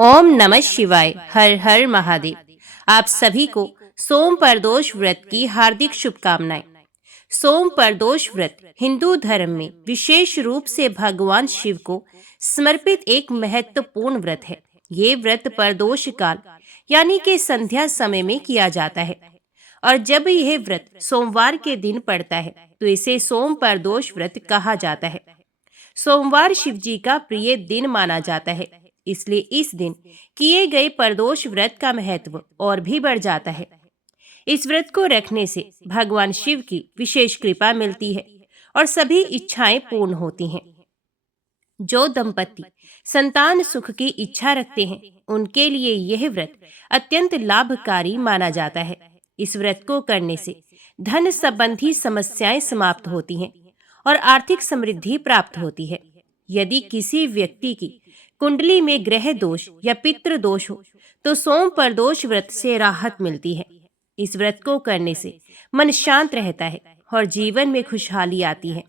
ओम नमः शिवाय। हर हर महादेव। आप सभी को सोम प्रदोष व्रत की हार्दिक शुभकामनाएं। सोम प्रदोष व्रत हिंदू धर्म में विशेष रूप से भगवान शिव को समर्पित एक महत्वपूर्ण व्रत है। ये व्रत प्रदोष काल यानी कि संध्या समय में किया जाता है और जब यह व्रत सोमवार के दिन पड़ता है तो इसे सोम प्रदोष व्रत कहा जाता है। सोमवार शिव जी का प्रिय दिन माना जाता है, इसलिए इस दिन किए गए प्रदोष व्रत का महत्व और भी बढ़ जाता है। इस व्रत को रखने से भगवान शिव की विशेष कृपा मिलती है और सभी इच्छाएं पूर्ण होती हैं। जो दंपति संतान सुख की इच्छा रखते हैं उनके लिए यह व्रत अत्यंत लाभकारी माना जाता है। इस व्रत को करने से धन संबंधी समस्याएं समाप्त होती हैं और आर्थिक समृद्धि प्राप्त होती है। यदि किसी व्यक्ति की कुंडली में ग्रह दोष या पितृ दोष हो तो सोम प्रदोष व्रत से राहत मिलती है। इस व्रत को करने से मन शांत रहता है और जीवन में खुशहाली आती है।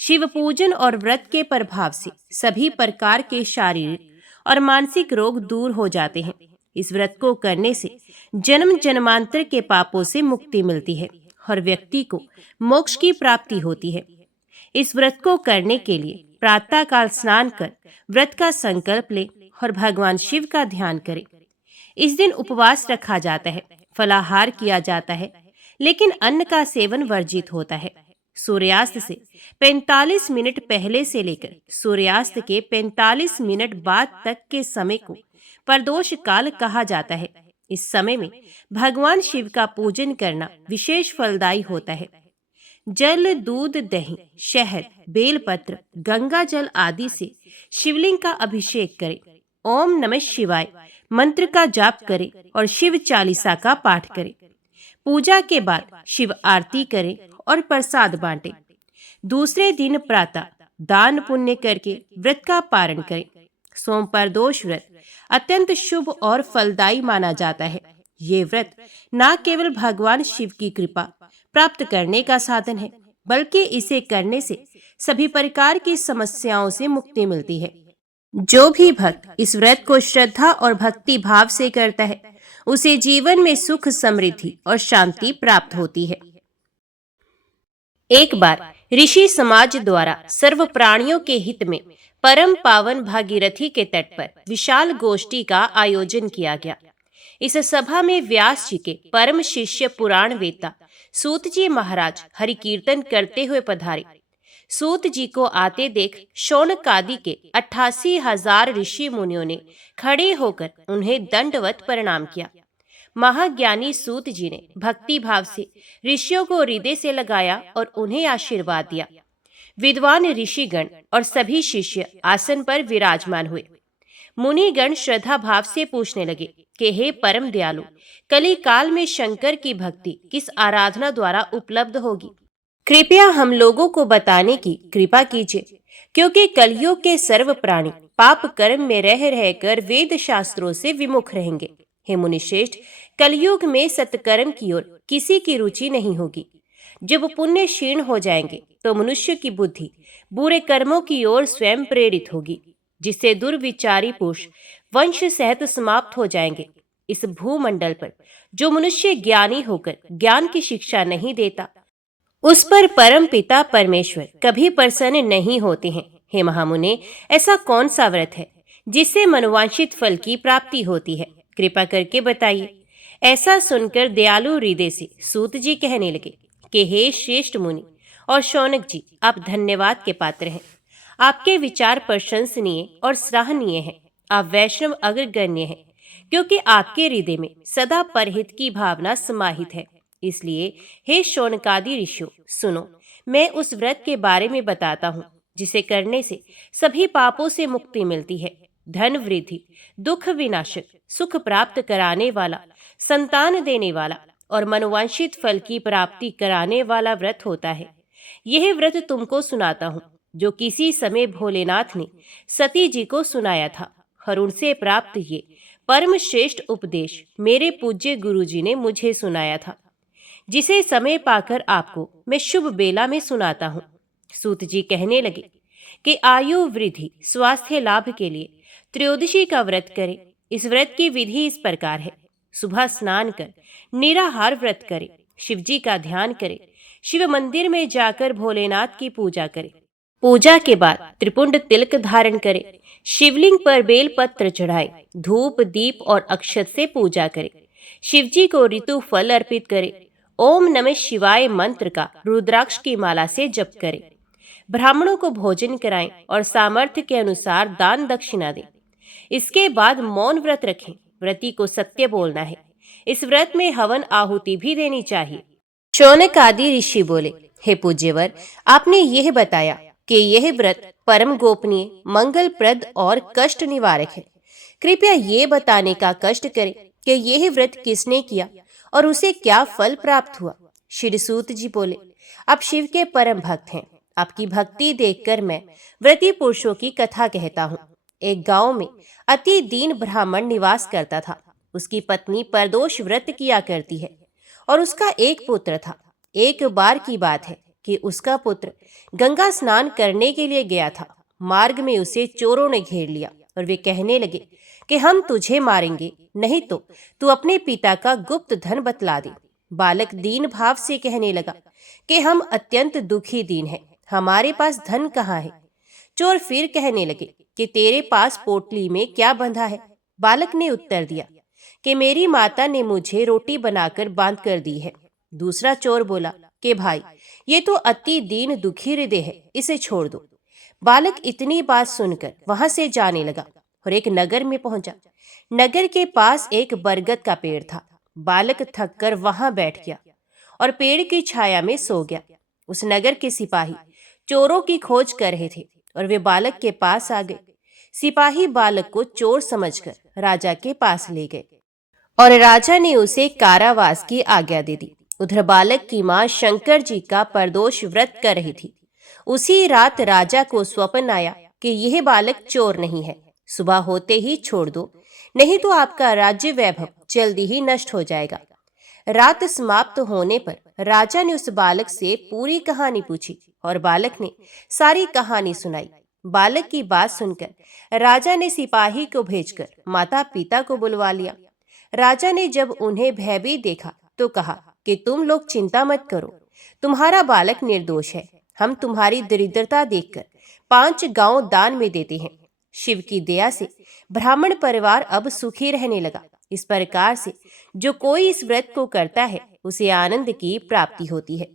शिव पूजन और व्रत के प्रभाव से सभी प्रकार के शारीरिक और मानसिक रोग दूर हो जाते हैं। इस व्रत को करने से जन्म जन्मांतर के पापों से मुक्ति मिलती है और व्यक्ति को मोक्ष की प्राप्ति होती है। इस व्रत को करने के लिए प्रातः काल स्नान कर व्रत का संकल्प ले और भगवान शिव का ध्यान करें। इस दिन उपवास रखा जाता है, फलाहार किया जाता है, लेकिन अन्न का सेवन वर्जित होता है। सूर्यास्त से 45 मिनट पहले से लेकर सूर्यास्त के 45 मिनट बाद तक के समय को प्रदोष काल कहा जाता है। इस समय में भगवान शिव का पूजन करना विशेष फलदायी होता है। जल, दूध, दही, शहद, बेलपत्र, गंगा जल आदि से शिवलिंग का अभिषेक करें। ओम नमः शिवाय मंत्र का जाप करें और शिव चालीसा का पाठ करें। पूजा के बाद शिव आरती करें और प्रसाद बांटें। दूसरे दिन प्रातः दान पुण्य करके व्रत का पारण करें। सोम प्रदोष व्रत अत्यंत शुभ और फलदायी माना जाता है। ये व्रत न केवल भगवान शिव की कृपा प्राप्त करने का साधन है, बल्कि इसे करने से सभी प्रकार की समस्याओं से मुक्ति मिलती है। जो भी भक्त इस व्रत को श्रद्धा और भक्ति भाव से करता है उसे जीवन में सुख, समृद्धि और शांति प्राप्त होती है। एक बार ऋषि समाज द्वारा सर्व प्राणियों के हित में परम पावन भागीरथी के तट पर विशाल गोष्ठी का आयोजन किया गया। इस सभा में व्यास जी के परम शिष्य पुराण वेता सूत जी महाराज हरि कीर्तन करते हुए पधारे। सूत जी को आते देख शौनक आदि के 88,000 ऋषि मुनियों ने खड़े होकर उन्हें दंडवत प्रणाम किया। महाज्ञानी सूत जी ने भक्ति भाव से ऋषियों को हृदय से लगाया और उन्हें आशीर्वाद दिया। विद्वान ऋषिगण और सभी शिष्य आसन पर विराजमान हुए। मुनिगण श्रद्धा भाव से पूछने लगे कि हे परम दयालु, कली काल में शंकर की भक्ति किस आराधना द्वारा उपलब्ध होगी? कृपया हम लोगों को बताने की कृपा कीजिए, क्योंकि कलयुग के सर्व प्राणी पाप कर्म में रह रहकर वेद शास्त्रों से विमुख रहेंगे। हे मुनिश्रेष्ठ, कलयुग में सत्कर्म की ओर किसी की रुचि नहीं होगी। जब पुण्य क्षीण हो जाएंगे तो मनुष्य की बुद्धि बुरे कर्मों की ओर स्वयं प्रेरित होगी, जिससे दुर्विचारी पुरुष वंश सहित समाप्त हो जाएंगे। इस भूमंडल पर जो मनुष्य ज्ञानी होकर ज्ञान की शिक्षा नहीं देता, उस पर परम पिता परमेश्वर कभी प्रसन्न नहीं होते हैं। हे महामुने, ऐसा कौन सा व्रत है जिससे मनोवांछित फल की प्राप्ति होती है? कृपा करके बताइए। ऐसा सुनकर दयालु हृदय से सूत जी कहने लगे कि हे श्रेष्ठ मुनि और शौनक जी, आप धन्यवाद के पात्र हैं। आपके विचार प्रशंसनीय और सराहनीय हैं। आप वैष्णव अग्रगण्य हैं, क्योंकि आपके हृदय में सदा परहित की भावना समाहित है। इसलिए हे शौनकादि ऋषियों, सुनो, मैं उस व्रत के बारे में बताता हूँ जिसे करने से सभी पापों से मुक्ति मिलती है। धन वृद्धि, दुख विनाशक, सुख प्राप्त कराने वाला, संतान देने वाला और मनोवांछित फल की प्राप्ति कराने वाला व्रत होता है। यह व्रत तुमको सुनाता हूँ, जो किसी समय भोलेनाथ ने सती जी को सुनाया था और उनसे प्राप्त ये परम श्रेष्ठ उपदेश मेरे पूज्य गुरु जी ने मुझे सुनाया था, जिसे समय पाकर आपको मैं शुभ बेला में सुनाता हूँ। सूत जी कहने लगे कि आयु वृद्धि, स्वास्थ्य लाभ के लिए त्रयोदशी का व्रत करें इस व्रत की विधि इस प्रकार है। सुबह स्नान कर निराहार व्रत करे, शिव जी का ध्यान करे, शिव मंदिर में जाकर भोलेनाथ की पूजा करे। पूजा के बाद त्रिपुंड तिलक धारण करे, शिवलिंग पर बेल पत्र चढ़ाए, धूप दीप और अक्षत से पूजा करे, शिव जी को ऋतु फल अर्पित करे, ओम नमः शिवाय मंत्र का रुद्राक्ष की माला से जप करे, ब्राह्मणों को भोजन कराएं और सामर्थ्य के अनुसार दान दक्षिणा दें। इसके बाद मौन व्रत रखें। व्रती को सत्य बोलना है। इस व्रत में हवन आहुति भी देनी चाहिए। शौनक आदि ऋषि बोले, हे पूज्यवर, आपने यह बताया कि यह व्रत परम गोपनीय, मंगलप्रद और कष्ट निवारक है। कृपया ये बताने का कष्ट करें कि यह व्रत किसने किया और उसे क्या फल प्राप्त हुआ। श्री सूत जी बोले, आप शिव के परम भक्त हैं। आपकी भक्ति देखकर मैं व्रती पुरुषों की कथा कहता हूँ। एक गांव में अति दीन ब्राह्मण निवास करता था। उसकी पत्नी परदोष व्रत किया करती है और उसका एक पुत्र था। एक बार की बात है कि उसका पुत्र गंगा स्नान करने के लिए गया था। मार्ग में उसे चोरों ने घेर लिया और वे कहने लगे कि हम तुझे मारेंगे, नहीं तो तू अपने पिता का गुप्त धन बतला दे। बालक दीन भाव से कहने लगा कि हम अत्यंत दुखी दीन हैं, हमारे पास धन कहाँ है। चोर फिर कहने लगे कि तेरे पास पोटली में क्या बंधा है। बालक ने उत्तर दिया कि मेरी माता ने मुझे रोटी बनाकर बांध कर दी है। दूसरा चोर बोला कि भाई, ये तो अति दीन दुखी हृदय है, इसे छोड़ दो। बालक इतनी बात सुनकर वहां से जाने लगा और एक नगर में पहुंचा। नगर के पास एक बरगद का पेड़ था। बालक थककर वहां बैठ गया और पेड़ की छाया में सो गया। उस नगर के सिपाही चोरों की खोज कर रहे थे और वे बालक के पास आ गए। सिपाही बालक को चोर समझकर राजा के पास ले गए और राजा ने उसे कारावास की आज्ञा दे दी। उधर बालक की मां शंकर जी का परदोष व्रत कर रही थी। उसी रात राजा को स्वप्न आया कि यह बालक चोर नहीं है, सुबह होते ही छोड़ दो, नहीं तो आपका राज्य वैभव जल्दी ही नष्ट हो जाएगा। रात समाप्त होने पर राजा ने उस बालक से पूरी कहानी पूछी और बालक ने सारी कहानी सुनाई। बालक की बात सुनकर राजा ने सिपाही को भेजकर माता पिता को बुलवा लिया। राजा ने जब उन्हें भयभीत देखा तो कहा कि तुम लोग चिंता मत करो, तुम्हारा बालक निर्दोष है। हम तुम्हारी दरिद्रता देखकर 5 गांव दान में देते हैं। शिव की दया से ब्राह्मण परिवार अब सुखी रहने लगा। इस प्रकार से जो कोई इस व्रत को करता है उसे आनंद की प्राप्ति होती है।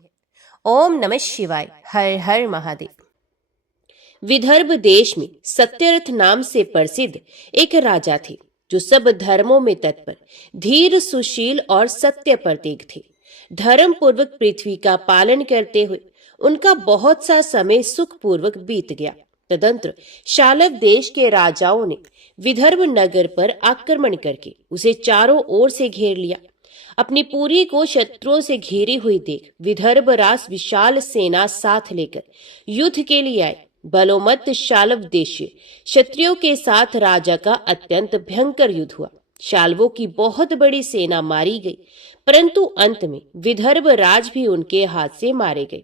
ओम नमः शिवाय। हर हर महादेव। विदर्भ देश में सत्यरथ नाम से प्रसिद्ध एक राजा थे जो सब धर्मों में तत्पर, धीर, सुशील और सत्य प्रतीक थे। धर्म पूर्वक पृथ्वी का पालन करते हुए उनका बहुत सा समय सुखपूर्वक बीत गया। तदंतर शालव देश के राजाओं ने विदर्भ नगर पर आक्रमण करके उसे चारों ओर से घेर लिया। अपनी पूरी को शत्रुओं से घेरी हुई देख विदर्भ राज विशाल सेना साथ लेकर युद्ध के लिए आए। बलोमत शालव देश क्षत्रियों के साथ राजा का अत्यंत भयंकर युद्ध हुआ। शालवों की बहुत बड़ी सेना मारी गई, परंतु अंत में विदर्भ राज भी उनके हाथ से मारे गए।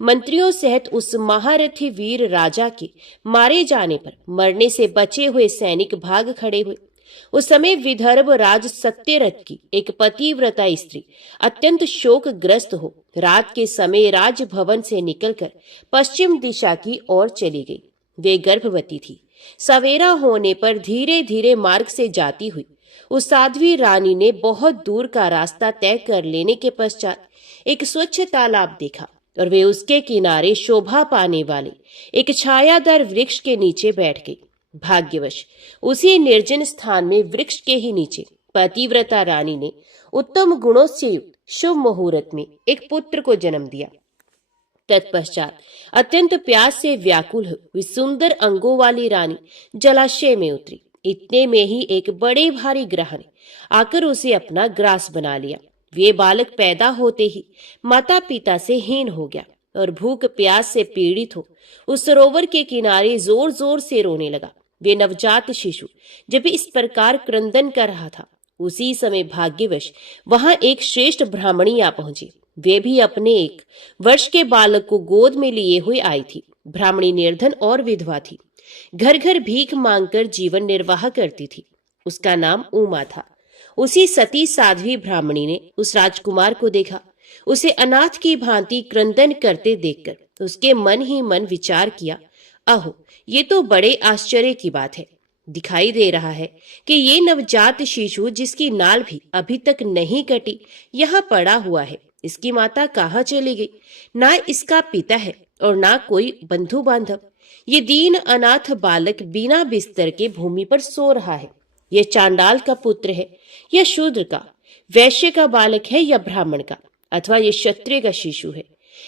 मंत्रियों सहित उस महारथी वीर राजा के मारे जाने पर मरने से बचे हुए सैनिक भाग खड़े हुए। उस समय विदर्भ राज सत्यरथ की एक पतिव्रता स्त्री अत्यंत शोकग्रस्त हो रात के समय राजभवन से निकलकर पश्चिम दिशा की ओर चली गई। वे गर्भवती थी। सवेरा होने पर धीरे धीरे मार्ग से जाती हुई उस साध्वी रानी ने बहुत दूर का रास्ता तय कर लेने के पश्चात एक स्वच्छ तालाब देखा और वे उसके किनारे शोभा पाने वाले एक छायादार वृक्ष के नीचे बैठ गई। भाग्यवश उसी निर्जन स्थान में वृक्ष के ही नीचे पतिव्रता रानी ने उत्तम गुणों से युक्त शुभ मुहूर्त में एक पुत्र को जन्म दिया। तत्पश्चात अत्यंत प्यास से व्याकुल हुई सुंदर अंगों वाली रानी जलाशय में उतरी। इतने में ही एक बड़े भारी ग्रह ने आकर उसे अपना ग्रास बना लिया। वे बालक पैदा होते ही माता पिता से हीन हो गया और भूख प्यास से पीड़ित हो उस सरोवर के किनारे जोर जोर से रोने लगा। वे नवजात शिशु जब इस प्रकार क्रंदन कर रहा था, उसी समय भाग्यवश वहां एक श्रेष्ठ ब्राह्मणी आ पहुंची। वे भी अपने 1 वर्ष के बालक को गोद में लिए हुए आई थी। ब्राह्मणी निर्धन और विधवा थी। घर घर भीख मांगकर जीवन निर्वाह करती थी। उसका नाम उमा था। उसी सती साध्वी ब्राह्मणी ने उस राजकुमार को देखा। उसे अनाथ की भांति क्रंदन करते देखकर उसके मन ही मन विचार किया, अहो, ये तो बड़े आश्चर्य की बात है। दिखाई दे रहा है कि ये नवजात शिशु जिसकी नाल भी अभी तक नहीं कटी यहाँ पड़ा हुआ है। इसकी माता कहाँ चली गई? ना इसका पिता है और ना कोई बंधु बांधव। ये दीन अनाथ बालक बिना बिस्तर के भूमि पर सो रहा है। ये चांडाल का पुत्र है या शूद्र का, वैश्य का बालक है या ब्राह्मण का, अथवा ये क्षत्रिय का शिशु है?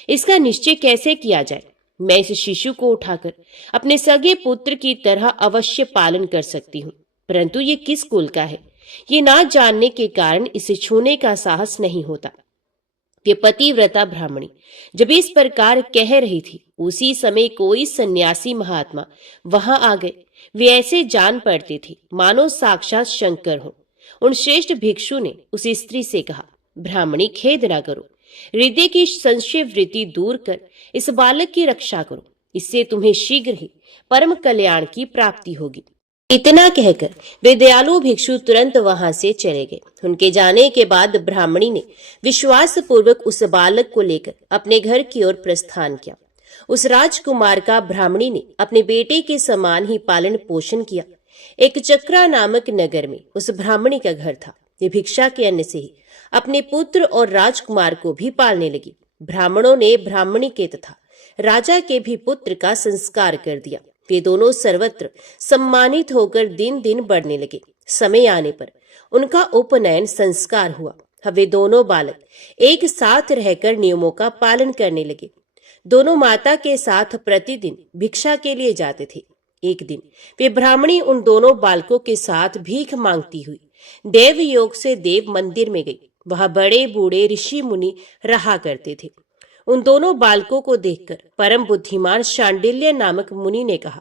इसका निश्चय कैसे किया जाए? मैं इस शिशु को उठाकर अपने सगे पुत्र की तरह अवश्य पालन कर सकती हूँ, परंतु ये किस कुल का है ये ना जानने के कारण इसे छूने का साहस नहीं होता। ये पतिव्रता ब्राह्मणी जब इस प्रकार कह रही थी, उसी समय कोई सन्यासी महात्मा वहां आ गए। वे ऐसे जान पड़ते थे मानो साक्षात शंकर हो। उन श्रेष्ठ भिक्षु ने उस स्त्री से कहा, ब्राह्मणी, खेद ना करो, हृदय की संशय वृत्ति दूर कर इस बालक की रक्षा करो, इससे तुम्हें शीघ्र ही परम कल्याण की प्राप्ति होगी। इतना कहकर वे दयालु भिक्षु तुरंत वहां से चले गए। उनके जाने के बाद ब्राह्मणी ने विश्वास पूर्वक उस बालक को लेकर अपने घर की ओर प्रस्थान किया। उस राजकुमार का ब्राह्मणी ने अपने बेटे के समान ही पालन पोषण किया। एक चक्रा नामक नगर में उस ब्राह्मणी का घर था। ये भिक्षा के अन्न से ही अपने पुत्र और राजकुमार को भी पालने लगी। ब्राह्मणों ने ब्राह्मणी के तथा राजा के भी पुत्र का संस्कार कर दिया। वे दोनों सर्वत्र सम्मानित होकर दिन दिन बढ़ने लगे। समय आने पर उनका उपनयन संस्कार हुआ। अब वे दोनों बालक एक साथ रहकर नियमों का पालन करने लगे। दोनों माता के साथ प्रतिदिन भिक्षा के लिए जाते थे। एक दिन वे ब्राह्मणी उन दोनों बालकों के साथ भीख मांगती हुई देव योग से देव मंदिर में गई। वहां बड़े बूढ़े ऋषि मुनि रहा करते थे। उन दोनों बालकों को देखकर परम बुद्धिमान शांडिल्य नामक मुनि ने कहा,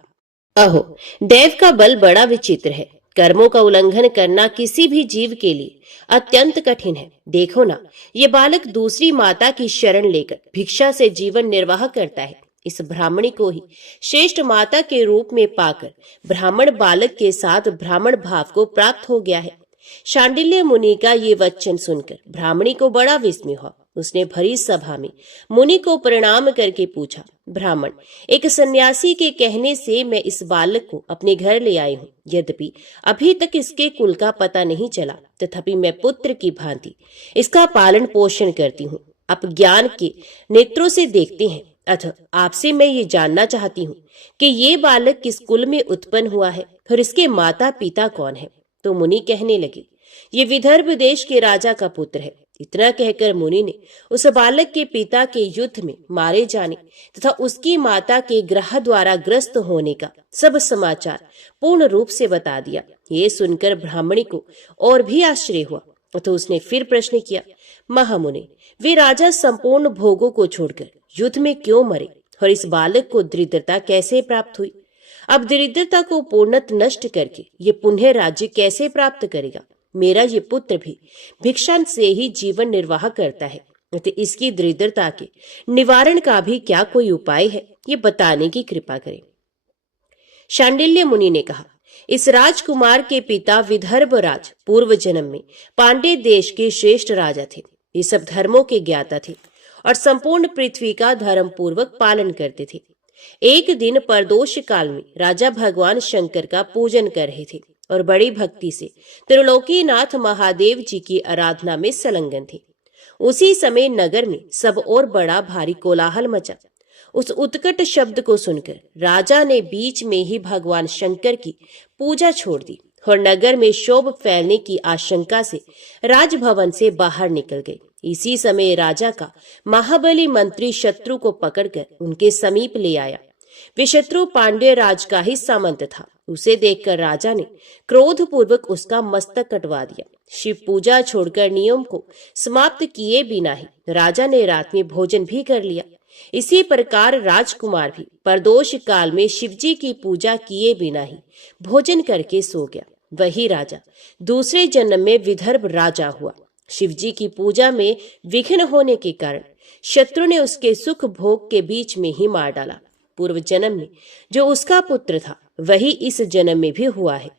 अहो, देव का बल बड़ा विचित्र है। कर्मों का उल्लंघन करना किसी भी जीव के लिए अत्यंत कठिन है। देखो ना, ये बालक दूसरी माता की शरण लेकर भिक्षा से जीवन निर्वाह करता है। इस ब्राह्मणी को ही श्रेष्ठ माता के रूप में पाकर ब्राह्मण बालक के साथ ब्राह्मण भाव को प्राप्त हो गया है। शांडिल्य मुनि का ये वचन सुनकर ब्राह्मणी को बड़ा विस्मय हुआ। उसने भरी सभा में मुनि को प्रणाम करके पूछा, ब्राह्मण, एक सन्यासी के कहने से मैं इस बालक को अपने घर ले आई हूँ। यद्यपि अभी तक इसके कुल का पता नहीं चला, तथापि मैं पुत्र की भांति इसका पालन पोषण करती हूँ। आप ज्ञान के नेत्रों से देखते हैं, अतः आपसे मैं ये जानना चाहती हूँ कि ये बालक किस कुल में उत्पन्न हुआ है और इसके माता पिता कौन है? तो मुनि कहने लगे, ये विदर्भ देश के राजा का पुत्र है। इतना कहकर मुनि ने उस बालक के पिता के युद्ध में मारे जाने तथा उसकी माता के ग्रह द्वारा ग्रस्त होने का सब समाचार पूर्ण रूप से बता दिया। ये सुनकर ब्राह्मणी को और भी आश्चर्य हुआ। तो उसने फिर प्रश्न किया, महामुनि, वे राजा संपूर्ण भोगों को छोड़कर युद्ध में क्यों मरे और इस बालक को दरिद्रता कैसे प्राप्त हुई? अब दरिद्रता को पूर्णतः नष्ट करके ये पुनः राज्य कैसे प्राप्त करेगा? मेरा ये पुत्र भी भिक्षा से ही जीवन निर्वाह करता है, तो इसकी दरिद्रता के निवारण का भी क्या कोई उपाय है? ये बताने की कृपा करें। शांडिल्य मुनि ने कहा, इस राजकुमार के पिता विदर्भ राज पूर्व जन्म में पांडे देश के श्रेष्ठ राजा थे। ये सब धर्मों के ज्ञाता थे और संपूर्ण पृथ्वी का धर्म पूर्वक पालन करते थे। एक दिन प्रदोष काल में राजा भगवान शंकर का पूजन कर रहे थे और बड़ी भक्ति से त्रिलोकीनाथ महादेव जी की आराधना में संलग्न थे। उसी समय नगर में सब और बड़ा भारी कोलाहल मचा। उस उत्कट शब्द को सुनकर राजा ने बीच में ही भगवान शंकर की पूजा छोड़ दी और नगर में शोभ फैलने की आशंका से राजभवन से बाहर निकल गए। इसी समय राजा का महाबली मंत्री शत्रु को पकड़कर उनके समीप ले आया। वे शत्रु पांड्य राज का ही सामंत था। उसे देखकर राजा ने क्रोध पूर्वक उसका मस्तक कटवा दिया। शिव पूजा छोड़कर नियम को समाप्त किए बिना ही राजा ने रात में भोजन भी कर लिया। इसी प्रकार राजकुमार भी प्रदोष काल में शिवजी की पूजा किए बिना ही भोजन करके सो गया। वही राजा दूसरे जन्म में विदर्भ राजा हुआ। शिवजी की पूजा में विघ्न होने के कारण शत्रु ने उसके सुख भोग के बीच में ही मार डाला। पूर्व जन्म में जो उसका पुत्र था वही इस जन्म में भी हुआ है।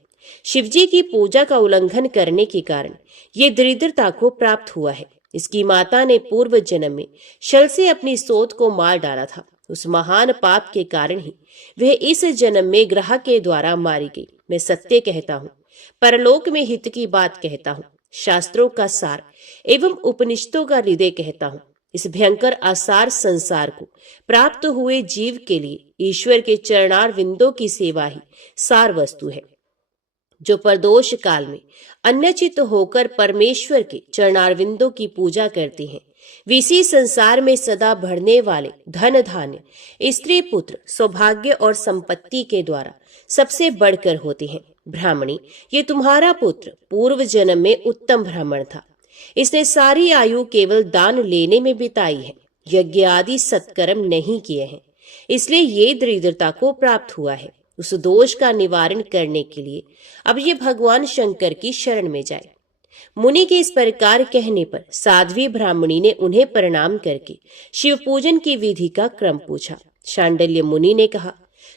शिवजी की पूजा का उल्लंघन करने के कारण ये दरिद्रता को प्राप्त हुआ है। इसकी माता ने पूर्व जन्म में छल से अपनी सोत को मार डाला था। उस महान पाप के कारण ही वह इस जन्म में ग्रह के द्वारा मारी गई। मैं सत्य कहता हूँ, परलोक में हित की बात कहता हूँ, शास्त्रों का सार एवं उपनिषदों का हृदय कहता हूँ। इस भयंकर आसार संसार को प्राप्त हुए जीव के लिए ईश्वर के चरणार विंदों की सेवा ही सार वस्तु है। जो परदोष काल में अन्यचित होकर परमेश्वर के चरणारविंदों की पूजा करते हैं, वे इसी संसार में सदा बढ़ने वाले धन धान्य, स्त्री पुत्र, सौभाग्य और संपत्ति के द्वारा सबसे बढ़कर होते हैं। ब्राह्मणी, ये तुम्हारा पुत्र पूर्व जन्म में उत्तम ब्राह्मण था। इसने सारी आयु केवल दान लेने में बिताई है, यज्ञ आदि सत्कर्म नहीं किए हैं, इसलिए ये दरिद्रता को प्राप्त हुआ है। उस दोष का निवारण करने के लिए अब ये भगवान शंकर की शरण में जाए। मुनि के इस प्रकार कहने पर साध्वी ब्राह्मणी ने उन्हें प्रणाम करके शिव पूजन की विधि का क्रम पूछा। शांडिल्य मुनि ने कहा,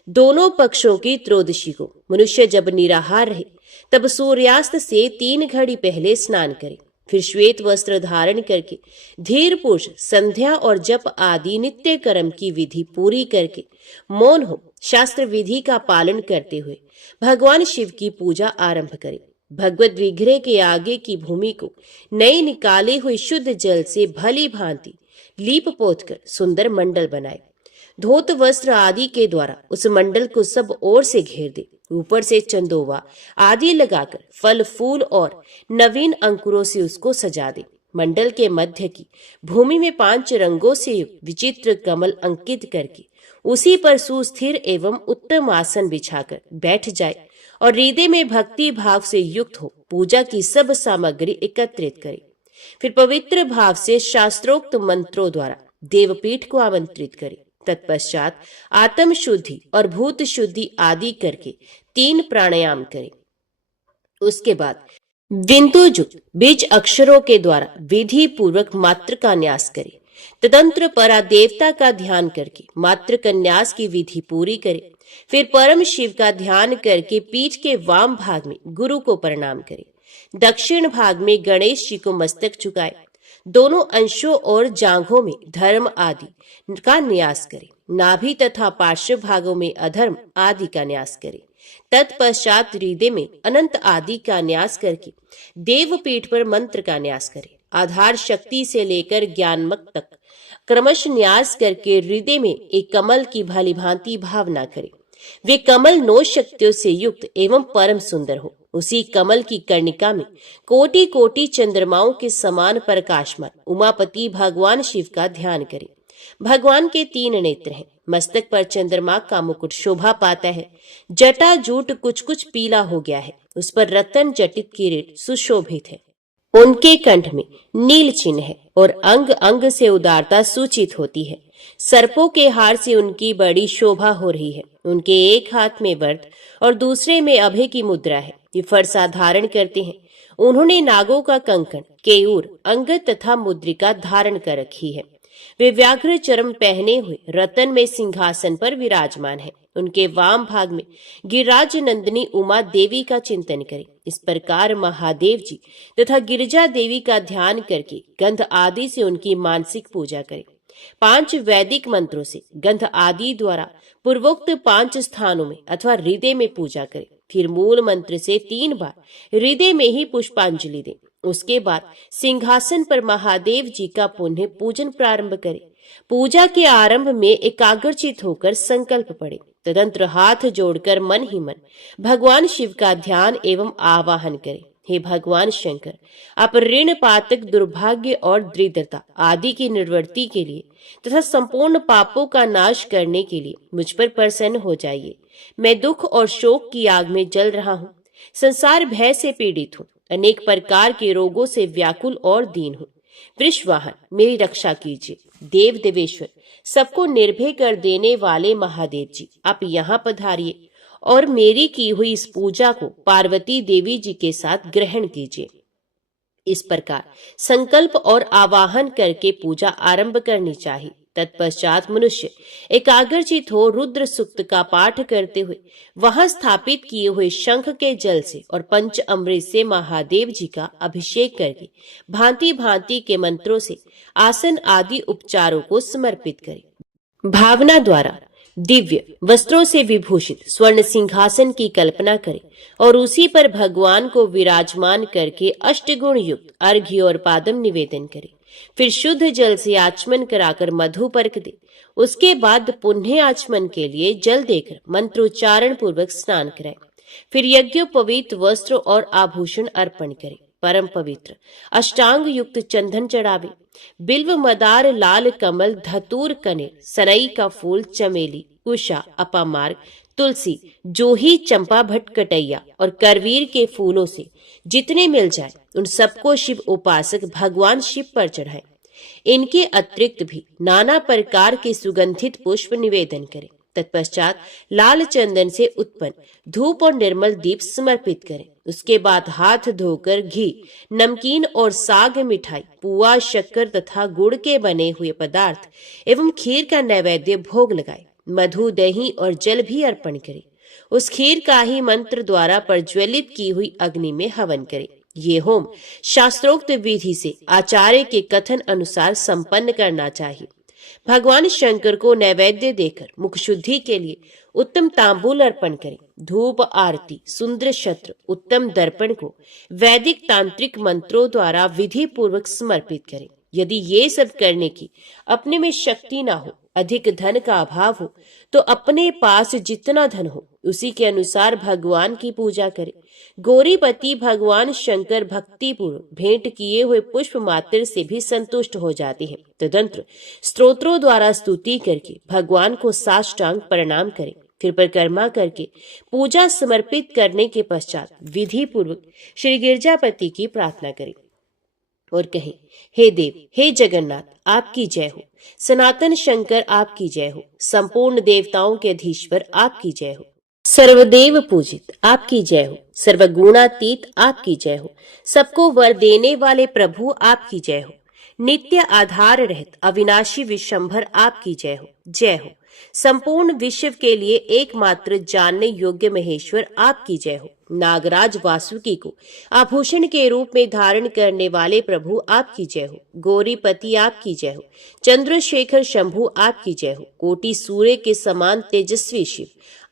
दोनों पक्षों की त्रयोदशी को मनुष्य जब निराहार रहे तब सूर्यास्त से 3 घड़ी पहले स्नान करे, फिर श्वेत वस्त्र धारण करके धीर पुरुष संध्या और जप आदि नित्य कर्म की विधि पूरी करके मौन हो शास्त्र विधि का पालन करते हुए भगवान शिव की पूजा आरंभ करे। भगवत विग्रह के आगे की भूमि को नए निकाले हुए शुद्ध जल से भली भांति लीप पोत कर सुंदर मंडल बनाए। धोत वस्त्र आदि के द्वारा उस मंडल को सब ओर से घेर दे। ऊपर से चंदोवा आदि लगाकर फल फूल और नवीन अंकुरों से उसको सजा दे। मंडल के मध्य की भूमि में 5 रंगों से विचित्र कमल अंकित करके उसी पर सुस्थिर एवं उत्तम आसन बिछाकर बैठ जाए और हृदय में भक्ति भाव से युक्त हो पूजा की सब सामग्री एकत्रित करे। फिर पवित्र भाव से शास्त्रोक्त मंत्रों द्वारा देवपीठ को आमंत्रित करे। तत्पश्चात आत्म शुद्धि और भूत शुद्धि आदि करके 3 प्राणायाम करे। उसके बाद बिंदुयुक्त बीज अक्षरों के द्वारा विधि पूर्वक मात्र का न्यास करे। तदंतर परा देवता का ध्यान करके मात्र का न्यास की विधि पूरी करे। फिर परम शिव का ध्यान करके पीठ के वाम भाग में गुरु को प्रणाम करे। दक्षिण भाग में गणेश जी को मस्तक झुकाए। दोनों अंशों और जांघों में धर्म आदि का न्यास करे। नाभि तथा पार्श्व भागों में अधर्म आदि का न्यास करे। तत्पश्चात हृदय में अनंत आदि का न्यास करके देवपीठ पर मंत्र का न्यास करे। आधार शक्ति से लेकर ज्ञानमक तक क्रमश न्यास करके हृदय में एक कमल की भाली भांति भावना करे। वे कमल 9 शक्तियों से युक्त एवं परम सुंदर हो। उसी कमल की कर्णिका में कोटि कोटि चंद्रमाओं के समान प्रकाशमान उमापति भगवान शिव का ध्यान करे। भगवान के 3 नेत्र हैं। मस्तक पर चंद्रमा का मुकुट शोभा पाता है। जटा जूट कुछ कुछ पीला हो गया है। उस पर रतन जटित किरीट सुशोभित है। उनके कंठ में नील चिन्ह है और अंग अंग से उदारता सूचित होती है। सर्पों के हार से उनकी बड़ी शोभा हो रही है। उनके एक हाथ में वरद और दूसरे में अभय की मुद्रा है। ये फरसा धारण करते हैं। उन्होंने नागों का कंकण, केयूर, अंगद तथा मुद्रिका धारण कर रखी है। वे व्याघ्र चर्म पहने हुए रतन में सिंहासन पर विराजमान है। उनके वाम भाग में गिरिराज नंदिनी उमा देवी का चिंतन करें। इस प्रकार महादेव जी तथा गिरिजा देवी का ध्यान करके गंध आदि से उनकी मानसिक पूजा करें। 5 वैदिक मंत्रों से गंध आदि द्वारा पूर्वोक्त 5 स्थानों में अथवा हृदय में पूजा करें। फिर मूल मंत्र से 3 बार हृदय में ही पुष्पांजलि दें। उसके बाद सिंहासन पर महादेव जी का पुनः पूजन प्रारंभ करें। पूजा के आरंभ में एकाग्रचित होकर संकल्प पड़े। तदंतर हाथ जोड़कर मन ही मन भगवान शिव का ध्यान एवं आवाहन करें। हे भगवान शंकर, आप ऋण, पातक, दुर्भाग्य और दरिद्रता आदि की निवृत्ति के लिए तथा संपूर्ण पापों का नाश करने के लिए मुझ पर प्रसन्न हो जाइए। मैं दुख और शोक की आग में जल रहा हूँ। संसार भय से पीड़ित हूँ। अनेक प्रकार के रोगों से व्याकुल और दीन हूँ। वृषवाहन, मेरी रक्षा कीजिए। देव देवेश्वर, सबको निर्भय कर देने वाले महादेव जी, आप यहाँ पधारिए और मेरी की हुई इस पूजा को पार्वती देवी जी के साथ ग्रहण कीजिए। इस प्रकार संकल्प और आवाहन करके पूजा आरंभ करनी चाहिए। तत्पश्चात मनुष्य एकाग्रचित हो रुद्र सूक्त का पाठ करते हुए वहां स्थापित किए हुए शंख के जल से और पंच अमृत से महादेव जी का अभिषेक करके भांति भांति के मंत्रों से आसन आदि उपचारों को समर्पित करे। भावना द्वारा दिव्य वस्त्रों से विभूषित स्वर्ण सिंहासन की कल्पना करे और उसी पर भगवान को विराजमान करके अष्टगुण युक्त अर्घ्य और पादम निवेदन करे। फिर शुद्ध जल से आचमन कराकर मधु पर्क दे। उसके बाद पुण्य आचमन के लिए जल देकर मंत्रोच्चारण पूर्वक स्नान कराए। फिर यज्ञोपवीत वस्त्र और आभूषण अर्पण करे। परम पवित्र अष्टांग युक्त चंदन चढ़ावे। बिल्व मदार लाल कमल धतूर कनेर सनई का फूल चमेली कुशा अपामार्ग तुलसी जोही चंपा भटकटैया और करवीर के फूलों से जितने मिल जाए उन सबको शिव उपासक भगवान शिव पर चढ़ाए। इनके अतिरिक्त भी नाना प्रकार के सुगंधित पुष्प निवेदन करें। तत्पश्चात लाल चंदन से उत्पन्न धूप और निर्मल दीप समर्पित करें। उसके बाद हाथ धोकर घी नमकीन और साग मिठाई पुआ शक्कर तथा गुड़ के बने हुए पदार्थ एवं खीर का नैवेद्य भोग लगाए। मधु दही और जल भी अर्पण करे। उस खीर का ही मंत्र द्वारा प्रज्वलित की हुई अग्नि में हवन करे। ये होम शास्त्रोक्त विधि से आचार्य के कथन अनुसार संपन्न करना चाहिए। भगवान शंकर को नैवेद्य देकर मुख शुद्धि के लिए उत्तम तांबूल अर्पण करें। धूप आरती सुंदर शस्त्र उत्तम दर्पण को वैदिक तांत्रिक मंत्रों द्वारा विधि पूर्वक समर्पित करें। यदि ये सब करने की अपने में शक्ति ना हो, अधिक धन का अभाव हो, तो अपने पास जितना धन हो उसी के अनुसार भगवान की पूजा करें। गौरीपति भगवान शंकर भक्ति पूर्व भेंट किए हुए पुष्प मात्र से भी संतुष्ट हो जाते हैं। तदंतर स्तोत्रों द्वारा स्तुति करके भगवान को साष्टांग प्रणाम करें। फिर परिक्रमा करके पूजा समर्पित करने के पश्चात विधि पूर्वक श्री गिरजापति की प्रार्थना करें और कहें, हे देव, हे जगन्नाथ, आपकी जय हो। सनातन शंकर आपकी जय हो। संपूर्ण देवताओं के अधीश्वर आपकी जय हो। सर्वदेव पूजित आपकी जय हो। सर्वगुणातीत आपकी जय हो। सबको वर देने वाले प्रभु आपकी जय हो। नित्य आधार रहित अविनाशी विशंभर आपकी जय हो। जय हो। संपूर्ण विश्व के लिए एकमात्र जानने योग्य महेश्वर आपकी जय हो। नागराज वासुकी को आभूषण के रूप में धारण करने वाले प्रभु आपकी जय हो। गौरीपति आपकी जय हो। चंद्रशेखर शंभु आपकी जय हो। कोटि सूर्य के समान तेजस्वी शिव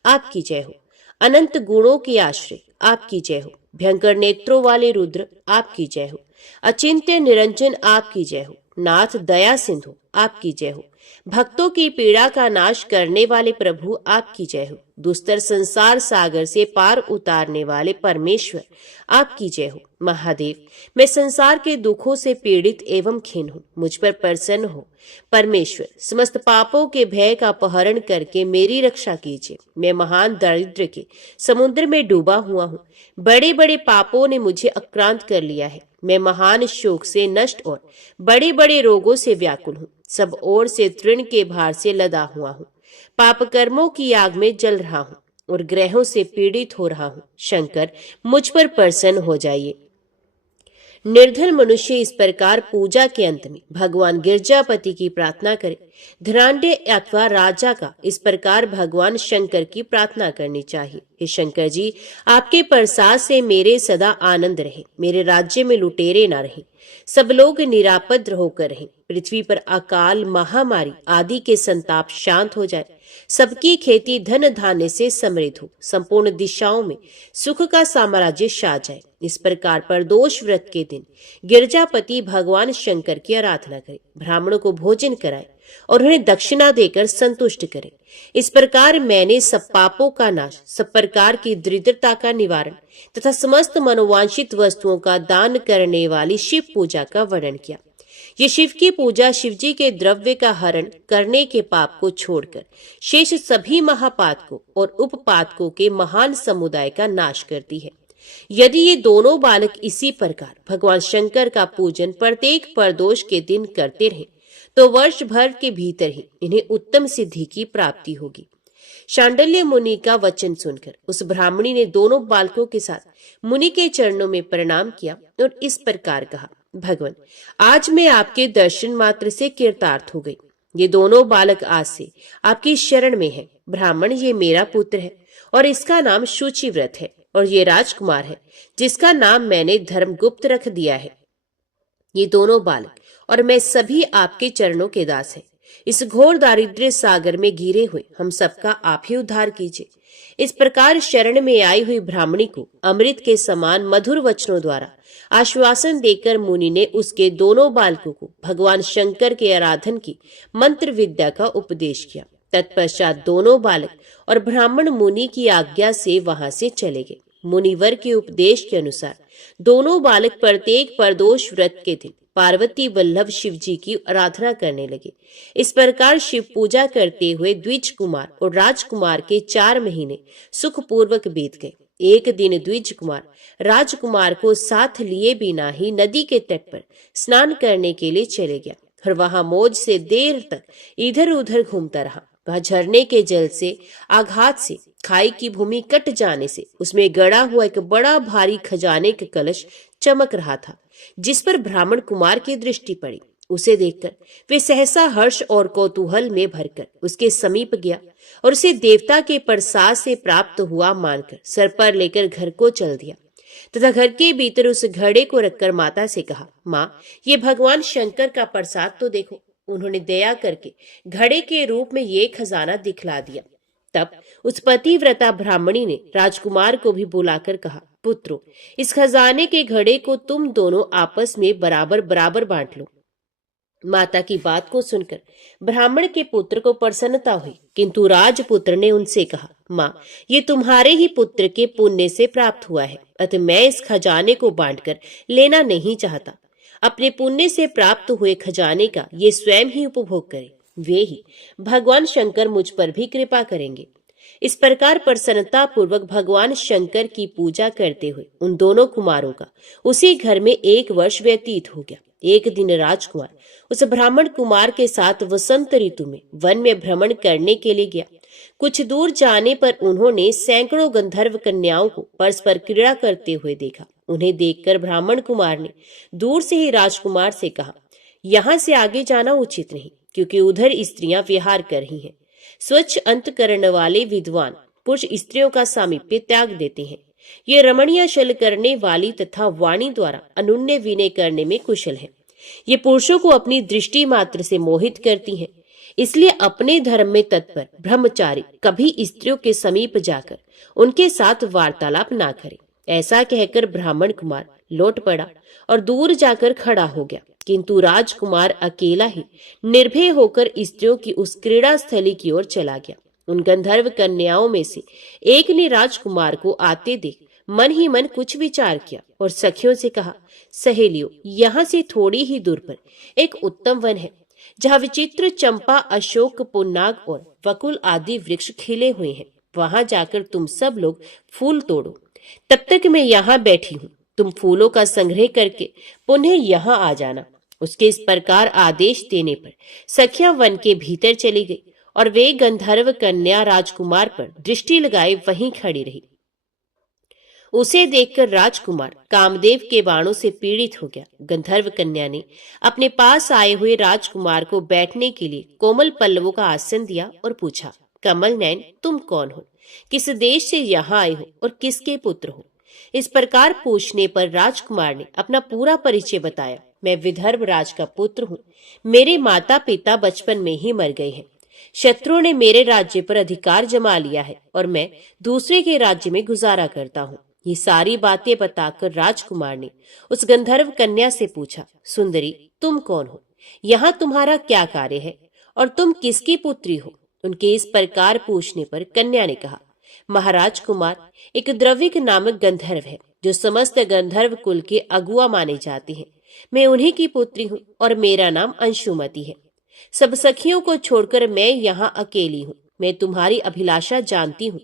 आपकी जय हो। अनंत गुणों के आश्रय आपकी जय हो। भयंकर नेत्रों वाले रुद्र आपकी जय हो। अचिंत्य निरंजन आपकी जय हो। नाथ दया सिंधु आपकी जय हो। भक्तों की पीड़ा का नाश करने वाले प्रभु आपकी जय हो। दुस्तर संसार सागर से पार उतारने वाले परमेश्वर आपकी जय हो। महादेव, मैं संसार के दुखों से पीड़ित एवं खिन्न हूँ, मुझ पर प्रसन्न हो। परमेश्वर, समस्त पापों के भय का अपहरण करके मेरी रक्षा कीजिए। मैं महान दारिद्र्य के समुद्र में डूबा हुआ हूँ। बड़े बड़े पापों ने मुझे आक्रांत कर लिया है। मैं महान शोक से नष्ट और बड़े बड़े रोगों से व्याकुल हूँ। सब ओर से तृण के भार से लदा हुआ हूँ। पाप कर्मों की आग में जल रहा हूँ और ग्रहों से पीड़ित हो रहा हूँ। शंकर, मुझ पर प्रसन्न हो जाइए। निर्धन मनुष्य इस प्रकार पूजा के अंत में भगवान गिरजापति की प्रार्थना करे। धनाढ्य अथवा राजा का इस प्रकार भगवान शंकर की प्रार्थना करनी चाहिए। हे शंकर जी, आपके प्रसाद से मेरे सदा आनंद रहे। मेरे राज्य में लुटेरे न रहे। सब लोग निरापद होकर रहें। पृथ्वी पर अकाल महामारी आदि के संताप शांत हो जाए। सबकी खेती धन धान्य से समृद्ध हो। संपूर्ण दिशाओं में सुख का साम्राज्य छा जाए। इस प्रकार प्रदोष व्रत के दिन गिरजापति भगवान शंकर की आराधना करे। ब्राह्मणों को भोजन कराए और उन्हें दक्षिणा देकर संतुष्ट करे। इस प्रकार मैंने सब पापों का नाश, सब प्रकार की दरिद्रता का निवारण तथा समस्त मनोवांछित वस्तुओं का दान करने वाली शिव पूजा का वर्णन किया। ये शिव की पूजा शिव जी के द्रव्य का हरण करने के पाप को छोड़कर शेष सभी महापातकों और उपपातकों के महान समुदाय का नाश करती है। यदि ये दोनों बालक इसी प्रकार भगवान शंकर का पूजन प्रत्येक प्रदोष के दिन करते रहे तो वर्ष भर के भीतर ही इन्हें उत्तम सिद्धि की प्राप्ति होगी। शांडिल्य मुनि का वचन सुनकर उस ब्राह्मणी ने दोनों बालकों के साथ मुनि के चरणों में प्रणाम किया और इस प्रकार कहा, भगवान, आज मैं आपके दर्शन मात्र से कृतार्थ हो गई। ये दोनों बालक आज से आपकी शरण में है। ब्राह्मण, ये मेरा पुत्र है और इसका नाम शुचिव्रत है, और ये राजकुमार है जिसका नाम मैंने धर्मगुप्त रख दिया है। ये दोनों बालक और मैं सभी आपके चरणों के दास हैं। इस घोर दारिद्र्य सागर में घिरे हुए हम सबका आप ही उद्धार कीजिए। इस प्रकार शरण में आई हुई ब्राह्मणी को अमृत के समान मधुर वचनों द्वारा आश्वासन देकर मुनि ने उसके दोनों बालकों को भगवान शंकर के आराधन की मंत्र विद्या का उपदेश किया। तत्पश्चात दोनों बालक और ब्राह्मण मुनि की आज्ञा से वहां से चले गए। मुनिवर के उपदेश के अनुसार दोनों बालक प्रत्येक प्रदोष व्रत के दिन पार्वती वल्लभ शिव जी की आराधना करने लगे। इस प्रकार शिव पूजा करते हुए द्विज कुमार और राजकुमार के 4 महीने सुखपूर्वक बीत गए। एक दिन द्विज कुमार राजकुमार को साथ लिए बिना ही नदी के तट पर स्नान करने के लिए चले गया और वहां मौज से देर तक इधर उधर घूमता रहा। वह झरने के जल से आघात से खाई की भूमि कट जाने से उसमें गड़ा हुआ एक बड़ा भारी खजाने का कलश चमक रहा था, जिस पर ब्राह्मण कुमार की दृष्टि पड़ी। उसे देखकर वे सहसा हर्ष और कौतूहल में भरकर उसके समीप गया और उसे देवता के प्रसाद से प्राप्त हुआ मानकर सर पर लेकर घर को चल दिया तथा घर के भीतर उस घड़े को रखकर माता से कहा, माँ, ये भगवान शंकर का प्रसाद तो देखो। उन्होंने दया करके घड़े के रूप में ये खजाना दिखला दिया। तब उस पतिव्रता ब्राह्मणी ने राजकुमार को भी बुलाकर कहा, पुत्रो, इस खजाने के घड़े को तुम दोनों आपस में बराबर बराबर बांट लो। माता की बात को सुनकर ब्राह्मण के पुत्र को प्रसन्नता हुई, किंतु राजपुत्र ने उनसे कहा, माँ, ये तुम्हारे ही पुत्र के पुण्य से प्राप्त हुआ है, अतः मैं इस खजाने को बांटकर लेना नहीं चाहता। अपने पुण्य से प्राप्त हुए खजाने का ये स्वयं ही उपभोग करे, वे ही भगवान शंकर मुझ पर भी कृपा करेंगे। इस प्रकार प्रसन्नता पूर्वक भगवान शंकर की पूजा करते हुए उन दोनों कुमारों का उसी घर में 1 वर्ष व्यतीत हो गया। एक दिन राजकुमार उस ब्राह्मण कुमार के साथ वसंत ऋतु में वन में भ्रमण करने के लिए गया। कुछ दूर जाने पर उन्होंने सैकड़ों गंधर्व कन्याओं को परस्पर क्रीड़ा करते हुए देखा। उन्हें देखकर ब्राह्मण कुमार ने दूर से ही राजकुमार से कहा, यहाँ से आगे जाना उचित नहीं, क्योंकि उधर स्त्रियां विहार कर रही हैं। स्वच्छ अंतकरण वाले विद्वान पुरुष स्त्रियों का सामीप्य त्याग देते हैं। ये रमणीय छल करने वाली तथा वाणी द्वारा अनुन्य विनय करने में कुशल है। ये पुरुषों को अपनी दृष्टि मात्र से मोहित करती हैं। इसलिए अपने धर्म में तत्पर ब्रह्मचारी कभी स्त्रियों के समीप जाकर उनके साथ वार्तालाप ना करे। ऐसा कहकर ब्राह्मण कुमार लौट पड़ा और दूर जाकर खड़ा हो गया, किंतु राजकुमार अकेला ही निर्भय होकर स्त्रियों की उस क्रीड़ा स्थली की ओर चला गया। उन गंधर्व कन्याओं में से एक ने राजकुमार को आते देख मन ही मन कुछ विचार किया और सखियों से कहा, सहेलियों, यहाँ से थोड़ी ही दूर पर एक उत्तम वन है, जहाँ विचित्र चंपा, अशोक, पुन्नाग और वकुल आदि वृक्ष खिले हुए हैं। वहां जाकर तुम सब लोग फूल तोड़ो। तब तक मैं यहाँ बैठी हूँ। तुम फूलों का संग्रह करके पुनः यहाँ आ जाना। उसके इस प्रकार आदेश देने पर सखियां वन के भीतर चली गई और वे गंधर्व कन्या राजकुमार पर दृष्टि लगाए वहीं खड़ी रही। उसे देखकर राजकुमार कामदेव के बाणों से पीड़ित हो गया। गंधर्व कन्या ने अपने पास आए हुए राजकुमार को बैठने के लिए कोमल पल्लवों का आसन दिया और पूछा, कमल नयन, तुम कौन हो? किस देश से यहाँ आए हो और किसके पुत्र हो? इस प्रकार पूछने पर राजकुमार ने अपना पूरा परिचय बताया। मैं विदर्भ राज का पुत्र हूँ। मेरे माता पिता बचपन में ही मर गए हैं। शत्रुओं ने मेरे राज्य पर अधिकार जमा लिया है और मैं दूसरे के राज्य में गुजारा करता हूँ। ये सारी बातें बताकर राजकुमार ने उस गंधर्व कन्या से पूछा, सुंदरी, तुम कौन हो? यहाँ तुम्हारा क्या कार्य है और तुम किसकी पुत्री हो? उनके इस प्रकार पूछने पर कन्या ने कहा, महाराज कुमार, एक द्रविक नामक गंधर्व है जो समस्त गंधर्व कुल के अगुआ माने जाते हैं। मैं उन्हीं की पुत्री हूँ और मेरा नाम अंशुमति है। सब सखियों को छोड़कर मैं यहाँ अकेली हूँ। मैं तुम्हारी अभिलाषा जानती हूँ।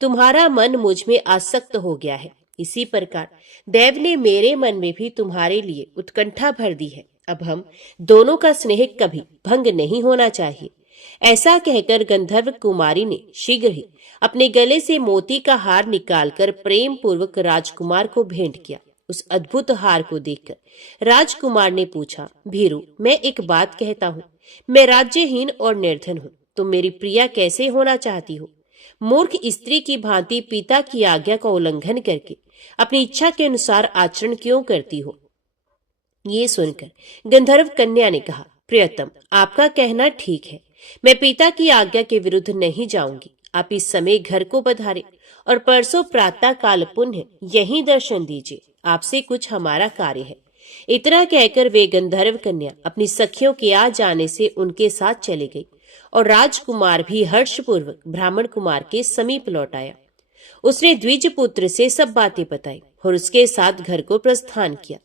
तुम्हारा मन मुझ में आसक्त हो गया है। इसी प्रकार देव ने मेरे मन में भी तुम्हारे लिए उत्कंठा भर दी है। अब हम दोनों का स्नेह कभी भंग नहीं होना चाहिए। ऐसा कहकर गंधर्व कुमारी ने शीघ्र ही अपने गले से मोती का हार निकालकर प्रेम पूर्वक राजकुमार को भेंट किया। उस अद्भुत हार को देखकर राजकुमार ने पूछा, भीरू, मैं एक बात कहता हूँ, मैं राज्यहीन और निर्धन हूँ, तुम मेरी प्रिया कैसे होना चाहती हो? मूर्ख स्त्री की भांति पिता की आज्ञा का उल्लंघन करके अपनी इच्छा के अनुसार आचरण क्यों करती हो? ये सुनकर गंधर्व कन्या ने कहा, प्रियतम, आपका कहना ठीक है, मैं पिता की आज्ञा के विरुद्ध नहीं जाऊंगी। आप इस समय घर को पधारे और परसों प्रातः काल पुण्य यहीं दर्शन दीजिए, आपसे कुछ हमारा कार्य है। इतना कहकर वे गंधर्व कन्या अपनी सखियों के आ जाने से उनके साथ चली गई और राजकुमार भी हर्षपूर्वक ब्राह्मण कुमार के समीप लौट आया। उसने द्विज पुत्र से सब बातें बताई और उसके साथ घर को प्रस्थान किया।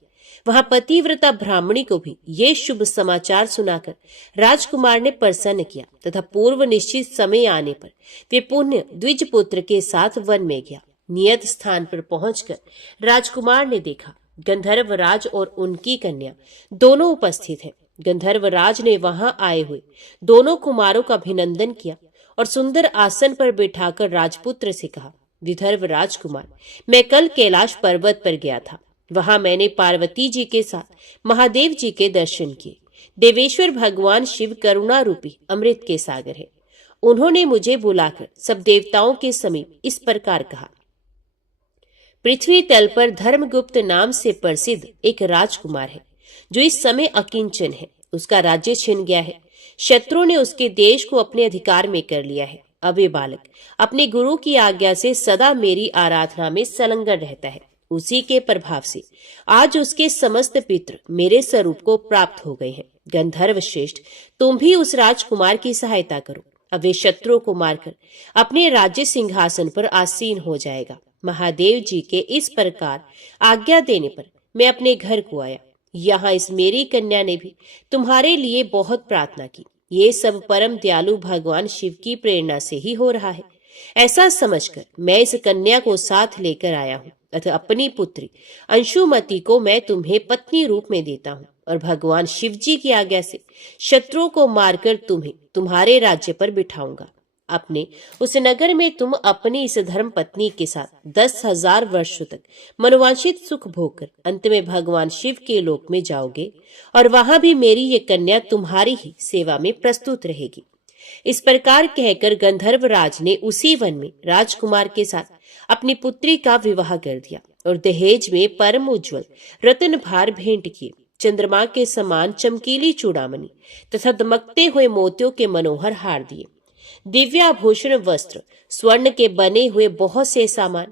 वहां पतिव्रता ब्राह्मणी को भी ये शुभ समाचार सुनाकर राजकुमार ने प्रसन्न किया तथा पूर्व निश्चित समय आने पर वे पुण्य द्विज पुत्र के साथ वन में गया। नियत स्थान पर पहुंचकर राजकुमार ने देखा गंधर्व राज और उनकी कन्या दोनों उपस्थित हैं। गंधर्व राज ने वहां आए हुए दोनों कुमारों का अभिनंदन किया और सुंदर आसन पर बिठाकर राजपुत्र से कहा, विदर्भ राजकुमार, मैं कल कैलाश पर्वत पर गया था। वहां मैंने पार्वती जी के साथ महादेव जी के दर्शन किए। देवेश्वर भगवान शिव करुणा रूपी अमृत के सागर है। उन्होंने मुझे बुलाकर सब देवताओं के समीप इस प्रकार कहा, पृथ्वी तल पर धर्मगुप्त नाम से प्रसिद्ध एक राजकुमार है जो इस समय अकिंचन है। उसका राज्य छिन गया है, शत्रुओं ने उसके देश को अपने अधिकार में कर लिया है। अब ये बालक अपने गुरु की आज्ञा से सदा मेरी आराधना में संलग्न रहता है। उसी के प्रभाव से आज उसके समस्त पितृ मेरे स्वरूप को प्राप्त हो गए हैं। गंधर्व श्रेष्ठ, तुम भी उस राजकुमार की सहायता करो। अब वे शत्रुओं को मारकर अपने राज्य सिंहासन पर आसीन हो जाएगा। महादेव जी के इस प्रकार आज्ञा देने पर मैं अपने घर को आया। यहाँ इस मेरी कन्या ने भी तुम्हारे लिए बहुत प्रार्थना की। ये सब परम दयालु भगवान शिव की प्रेरणा से ही हो रहा है। ऐसा समझकर मैं इस कन्या को साथ लेकर आया हूँ। अतः अपनी पुत्री अंशुमति को मैं तुम्हें पत्नी रूप में देता हूँ और भगवान शिव जी की आज्ञा से शत्रुओं को मारकर तुम्हें तुम्हारे राज्य पर बिठाऊंगा। अपने उस नगर में तुम अपनी इस धर्म पत्नी के साथ 10,000 वर्षों तक मनोवांछित सुख भोग कर अंत में भगवान शिव के लोक में जाओगे और वहां भी मेरी ये कन्या तुम्हारी ही सेवा में प्रस्तुत रहेगी। इस प्रकार कहकर गंधर्व राज ने उसी वन में राजकुमार के साथ अपनी पुत्री का विवाह कर दिया और दहेज में परम उज्ज्वल रत्न भार भेंट किए। चंद्रमा के समान चमकीली चूड़ामणि तथा दमकते हुए मोतियों के मनोहर हार दिए। दिव्याभूषण वस्त्र, स्वर्ण के बने हुए बहुत से सामान,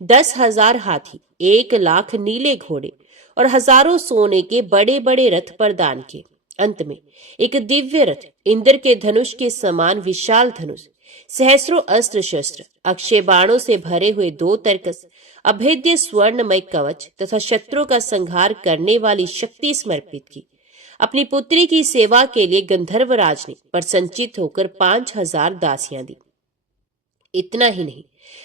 10,000 हाथी, 1,00,000 नीले घोड़े और हजारों सोने के बड़े बड़े रथ प्रदान किए। अंत में एक दिव्य रथ, इंद्र के धनुष के समान विशाल धनुष, सहस्रों अस्त्र शस्त्र, अक्षय बाणों से भरे हुए 2 तरकस, अभेद्य स्वर्णमय कवच तथा शत्रु का संहार करने वाली शक्ति समर्पित की। अपनी पुत्री की सेवा के लिए गंधर्वराज ने प्रसन्नचित्त होकर 5,000 दासियां दी। इतना ही नहीं,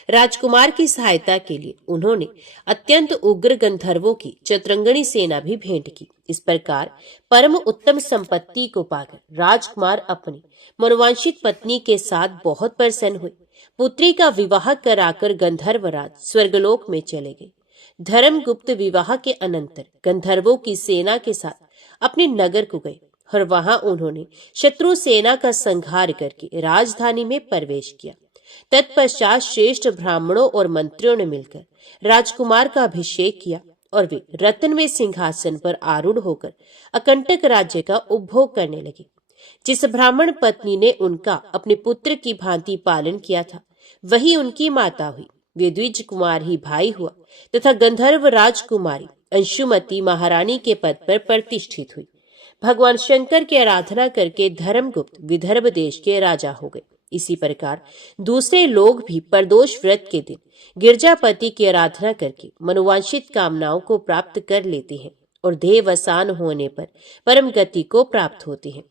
राजकुमार की सहायता के लिए उन्होंने अत्यंत उग्र गंधर्वों की चतुरंगणी सेना भी भेंट की। इस प्रकार परम उत्तम संपत्ति को पाकर राजकुमार अपनी मनोवांछित पत्नी के साथ बहुत प्रसन्न हुए। पुत्री का विवाह कराकर गंधर्वराज स्वर्गलोक में चले गए। धर्मगुप्त विवाह के अनंतर गंधर्वों की सेना के साथ अपने नगर को गए और वहां उन्होंने शत्रु सेना का संहार करके राजधानी में प्रवेश किया। तत्पश्चात श्रेष्ठ ब्राह्मणों और मंत्रियों ने मिलकर राजकुमार का अभिषेक किया और वे रत्न में सिंहासन पर आरूढ़ होकर अकंटक राज्य का उपभोग करने लगे। जिस ब्राह्मण पत्नी ने उनका अपने पुत्र की भांति पालन किया था, वही उनकी माता हुई। वे द्विज कुमार ही भाई हुआ तथा गंधर्व राजकुमारी अंशुमति महारानी के पद पर प्रतिष्ठित हुई। भगवान शंकर की आराधना करके धर्मगुप्त विदर्भ देश के राजा हो गए। इसी प्रकार दूसरे लोग भी प्रदोष व्रत के दिन गिरजापति की आराधना करके मनोवांछित कामनाओं को प्राप्त कर लेते हैं और देहावसान होने पर परम गति को प्राप्त होते हैं।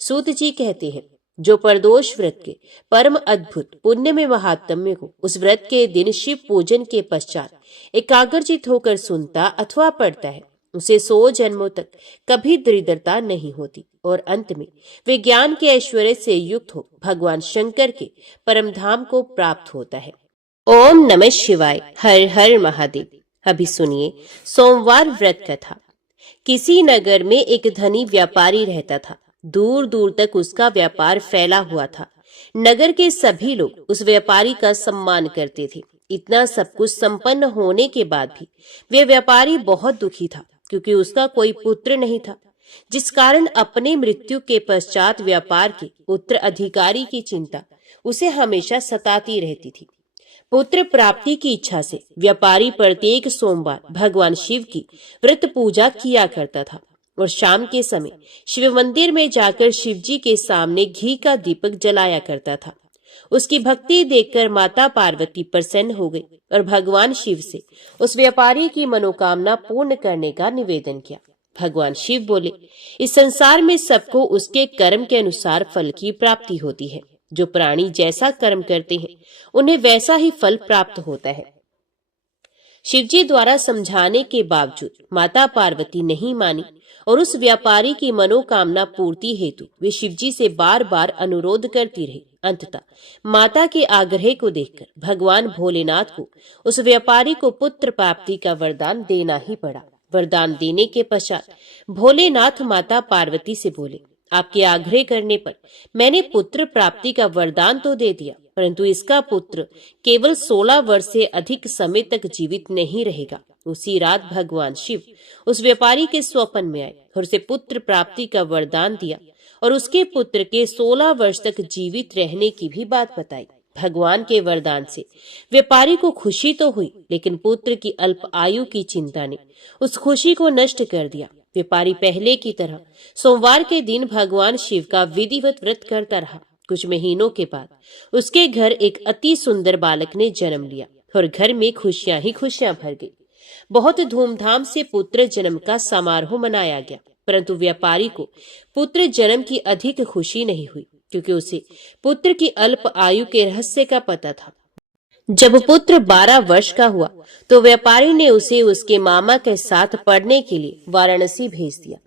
सूत जी कहते हैं, जो प्रदोष व्रत के परम अद्भुत पुण्य में महात्म्य को उस व्रत के दिन शिव पूजन के पश्चात एकाग्रचित होकर सुनता अथवा पढ़ता है, उसे 100 जन्मों तक कभी दरिद्रता नहीं होती और अंत में वे ज्ञान के ऐश्वर्य से युक्त हो भगवान शंकर के परम धाम को प्राप्त होता है। ओम नमः शिवाय। हर हर महादेव। अभी सुनिए सोमवार व्रत कथा। किसी नगर में एक धनी व्यापारी रहता था। दूर दूर तक उसका व्यापार फैला हुआ था। नगर के सभी लोग उस व्यापारी का सम्मान करते थे। इतना सब कुछ संपन्न होने के बाद भी वे व्यापारी बहुत दुखी था, क्योंकि उसका कोई पुत्र नहीं था, जिस कारण अपने मृत्यु के पश्चात व्यापार के उत्तराधिकारी की चिंता उसे हमेशा सताती रहती थी। पुत्र प्राप्ति की इच्छा से व्यापारी प्रत्येक सोमवार भगवान शिव की व्रत पूजा किया करता था और शाम के समय शिव मंदिर में जाकर शिव जी के सामने घी का दीपक जलाया करता था। उसकी भक्ति देखकर माता पार्वती प्रसन्न हो गई और भगवान शिव से उस व्यापारी की मनोकामना पूर्ण करने का निवेदन किया। भगवान शिव बोले, इस संसार में सबको उसके कर्म के अनुसार फल की प्राप्ति होती है। जो प्राणी जैसा कर्म करते हैं उन्हें वैसा ही फल प्राप्त होता है। शिवजी द्वारा समझाने के बावजूद माता पार्वती नहीं मानी और उस व्यापारी की मनोकामना पूर्ति हेतु वे शिवजी से बार बार अनुरोध करती रही। अंततः माता के आग्रह को देखकर भगवान भोलेनाथ को उस व्यापारी को पुत्र प्राप्ति का वरदान देना ही पड़ा। वरदान देने के पश्चात भोलेनाथ माता पार्वती से बोले, आपके आग्रह करने पर मैंने पुत्र प्राप्ति का वरदान तो दे दिया, परंतु इसका पुत्र केवल 16 वर्ष से अधिक समय तक जीवित नहीं रहेगा। उसी रात भगवान शिव उस व्यापारी के स्वप्न में आए और उसे पुत्र प्राप्ति का वरदान दिया और उसके पुत्र के 16 वर्ष तक जीवित रहने की भी बात बताई। भगवान के वरदान से व्यापारी को खुशी तो हुई, लेकिन पुत्र की अल्प आयु की चिंता ने उस खुशी को नष्ट कर दिया। व्यापारी पहले की तरह सोमवार के दिन भगवान शिव का विधिवत व्रत करता रहा। कुछ महीनों के बाद उसके घर एक अति सुंदर बालक ने जन्म लिया और घर में खुशियां ही खुशियां भर गई। बहुत धूमधाम से पुत्र जन्म का समारोह मनाया गया, परंतु व्यापारी को पुत्र जन्म की अधिक खुशी नहीं हुई, क्योंकि उसे पुत्र की अल्प आयु के रहस्य का पता था। जब पुत्र 12 वर्ष का हुआ तो व्यापारी ने उसे उसके मामा के साथ पढ़ने के लिए वाराणसी भेज दिया।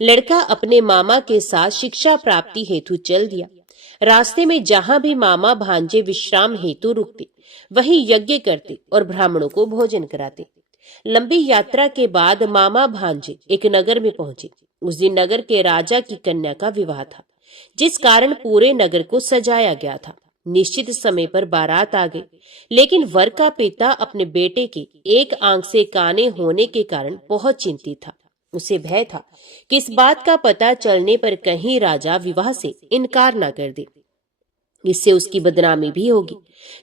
लड़का अपने मामा के साथ शिक्षा प्राप्ति हेतु चल दिया। रास्ते में जहां भी मामा भांजे विश्राम हेतु रुकते, वहीं यज्ञ करते और ब्राह्मणों को भोजन कराते। लंबी यात्रा के बाद मामा भांजे एक नगर में पहुंचे। उस दिन नगर के राजा की कन्या का विवाह था, जिस कारण पूरे नगर को सजाया गया था। निश्चित समय पर बारात आ गई, लेकिन वर का पिता अपने बेटे के एक आंख से काने होने के कारण बहुत चिंतित था। उसे भय था कि इस बात का पता चलने पर कहीं राजा विवाह से इनकार न कर दे, इससे उसकी बदनामी भी होगी।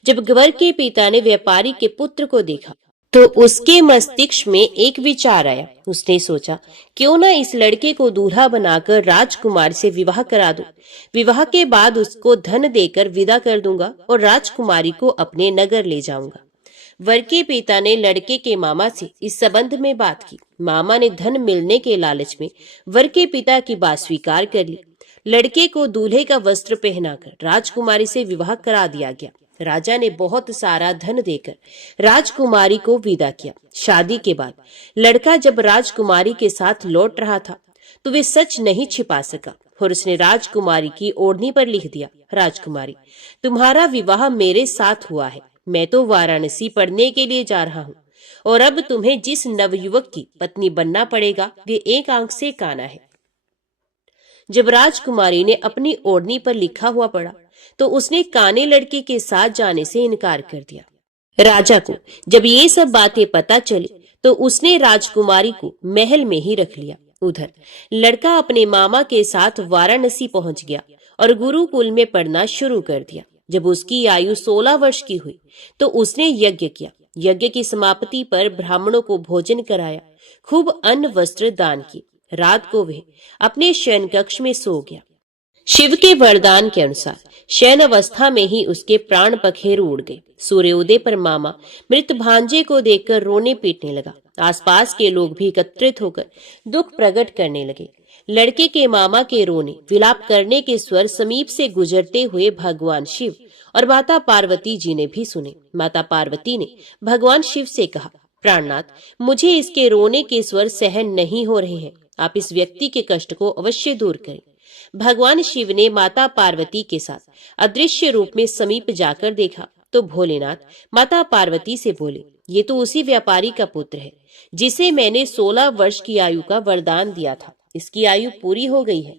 जब वर के पिता ने व्यापारी के पुत्र को देखा तो उसके मस्तिष्क में एक विचार आया। उसने सोचा, क्यों न इस लड़के को दूल्हा बनाकर राजकुमार से विवाह करा दूं। विवाह के बाद उसको धन देकर विदा कर दूंगा और राजकुमारी को अपने नगर ले जाऊंगा। वर के पिता ने लड़के के मामा से इस संबंध में बात की। मामा ने धन मिलने के लालच में वर के पिता की बात स्वीकार कर ली। लड़के को दूल्हे का वस्त्र पहनाकर राजकुमारी से विवाह करा दिया गया। राजा ने बहुत सारा धन देकर राजकुमारी को विदा किया। शादी के बाद लड़का जब राजकुमारी के साथ लौट रहा था तो वे सच नहीं छिपा सका और उसने राजकुमारी की ओढ़नी पर लिख दिया, राजकुमारी, तुम्हारा विवाह मेरे साथ हुआ है। मैं तो वाराणसी पढ़ने के लिए जा रहा हूँ और अब तुम्हें जिस नवयुवक की पत्नी बनना पड़ेगा वे एक आंख से काना है। जब राजकुमारी ने अपनी ओढ़नी पर लिखा हुआ पढ़ा तो उसने काने लड़के के साथ जाने से इनकार कर दिया। राजा को जब ये सब बातें पता चली तो उसने राजकुमारी को महल में ही रख लिया। उधर लड़का अपने मामा के साथ वाराणसी पहुंच गया और गुरुकुल में पढ़ना शुरू कर दिया। जब उसकी आयु 16 वर्ष की हुई तो उसने यज्ञ किया। यज्ञ की समाप्ति पर ब्राह्मणों को भोजन कराया, खूब अन्न वस्त्र दान किए। रात को वह अपने शयन कक्ष में सो गया। शिव के वरदान के अनुसार शयन अवस्था में ही उसके प्राण पखेरु उड़ गए। सूर्योदय पर मामा मृत भांजे को देखकर रोने पीटने लगा। आसपास के लोग भी एकत्रित होकर दुख प्रकट करने लगे। लड़के के मामा के रोने विलाप करने के स्वर समीप से गुजरते हुए भगवान शिव और माता पार्वती जी ने भी सुने। माता पार्वती ने भगवान शिव से कहा, प्राणनाथ, मुझे इसके रोने के स्वर सहन नहीं हो रहे हैं। आप इस व्यक्ति के कष्ट को अवश्य दूर करें। भगवान शिव ने माता पार्वती के साथ अदृश्य रूप में समीप जाकर देखा तो भोलेनाथ माता पार्वती से बोले, ये तो उसी व्यापारी का पुत्र है जिसे मैंने 16 वर्ष की आयु का वरदान दिया था। इसकी आयु पूरी हो गई है।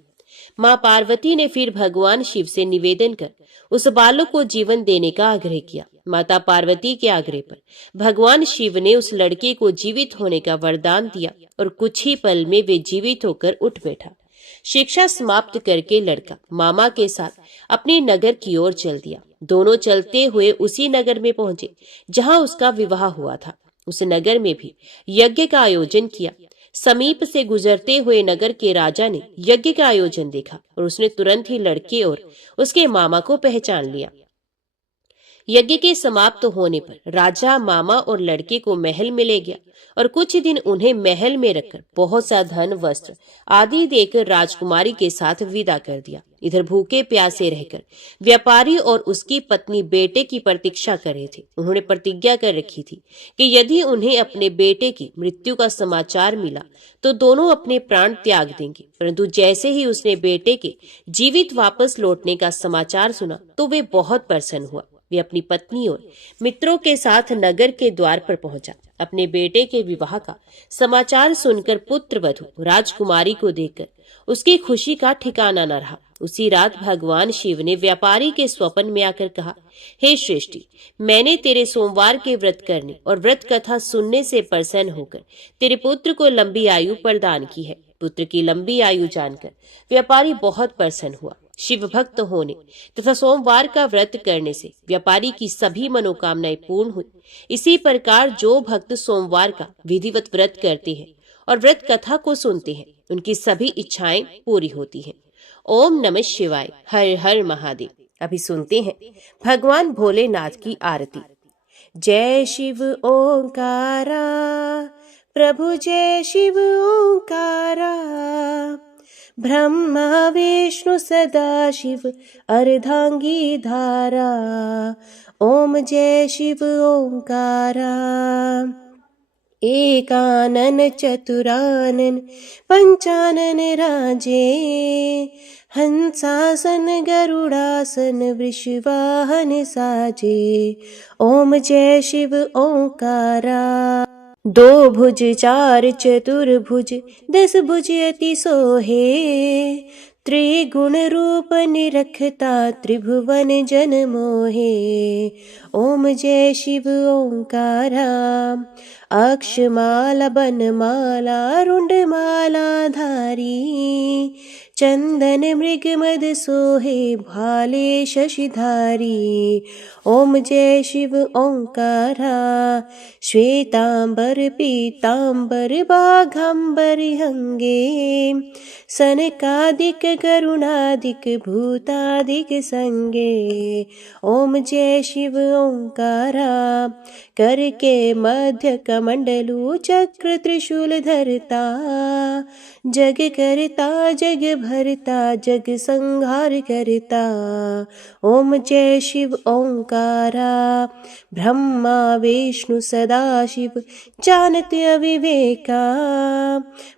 माँ पार्वती ने फिर भगवान शिव से निवेदन कर उस बालक को जीवन देने का आग्रह किया। माता पार्वती के आग्रह पर भगवान शिव ने उस लड़के को जीवित होने का वरदान दिया और कुछ ही पल में वे जीवित होकर उठ बैठा। शिक्षा समाप्त करके लड़का मामा के साथ अपने नगर की ओर चल दिया। दोनों चलते हुए उसी नगर में पहुंचे जहां उसका विवाह हुआ था। उस नगर में भी यज्ञ का आयोजन किया। समीप से गुजरते हुए नगर के राजा ने यज्ञ का आयोजन देखा और उसने तुरंत ही लड़के और उसके मामा को पहचान लिया। यज्ञ के समाप्त होने पर राजा मामा और लड़के को महल में ले गया और कुछ दिन उन्हें महल में रखकर बहुत सा धन वस्त्र आदि देकर राजकुमारी के साथ विदा कर दिया। इधर भूखे प्यासे रहकर व्यापारी और उसकी पत्नी बेटे की प्रतीक्षा कर रहे थे। उन्होंने प्रतिज्ञा कर रखी थी कि यदि उन्हें अपने बेटे की मृत्यु का समाचार मिला तो दोनों अपने प्राण त्याग देंगे। परंतु जैसे ही उसने बेटे के जीवित वापस लौटने का समाचार सुना तो वे बहुत प्रसन्न हुआ। वे अपनी पत्नी और मित्रों के साथ नगर के द्वार पर पहुंचा। अपने बेटे के विवाह का समाचार सुनकर पुत्र वधू राजकुमारी को देखकर उसकी खुशी का ठिकाना न रहा। उसी रात भगवान शिव ने व्यापारी के स्वप्न में आकर कहा, हे श्रेष्ठी, मैंने तेरे सोमवार के व्रत करने और व्रत कथा सुनने से प्रसन्न होकर तेरे पुत्र को लंबी आयु प्रदान की है। पुत्र की लंबी आयु जानकर व्यापारी बहुत प्रसन्न हुआ। शिव भक्त होने तथा सोमवार का व्रत करने से व्यापारी की सभी मनोकामनाएं पूर्ण हुई। इसी प्रकार जो भक्त सोमवार का विधिवत व्रत करते हैं और व्रत कथा को सुनते हैं उनकी सभी इच्छाएं पूरी होती हैं। ओम नमः शिवाय। हर हर महादेव। अभी सुनते हैं भगवान भोलेनाथ की आरती। जय शिव ओंकारा, प्रभु जय शिव ओंकारा, ब्रह्मा विष्णु सदा शिव अर्धांगी धारा। ओम जय शिव ओंकारा। एकानन चतुरानन पंचानन राजे, हंसासन गरुड़ासन वृषवाहन साजे। ओम जय शिव ओंकारा। दो भुज चार चतुर्भुज 10 भुज अति सोहे, त्रिगुण रूप निरखता त्रिभुवन जन मोहे। ओम जय शिव ओंकारा। अक्षमाला बनमाला रुंडमाला धारी, चंदन मृग मद सोहे भाले शशिधारी। ओम जय शिव ओंकारा। श्वेतांबर पीतांबर बाघांबर हंगे, सनकादिक गरुणादिक भूतादिक संगे। ओम जय शिव ओंकारा। कर के मध्य कमंडलू चक्र त्रिशूल धरता, जग करता जग भरता जग संहार करता। ओम जय शिव ओंकारा। ब्रह्मा विष्णु सदा शिव जानत अविवेका,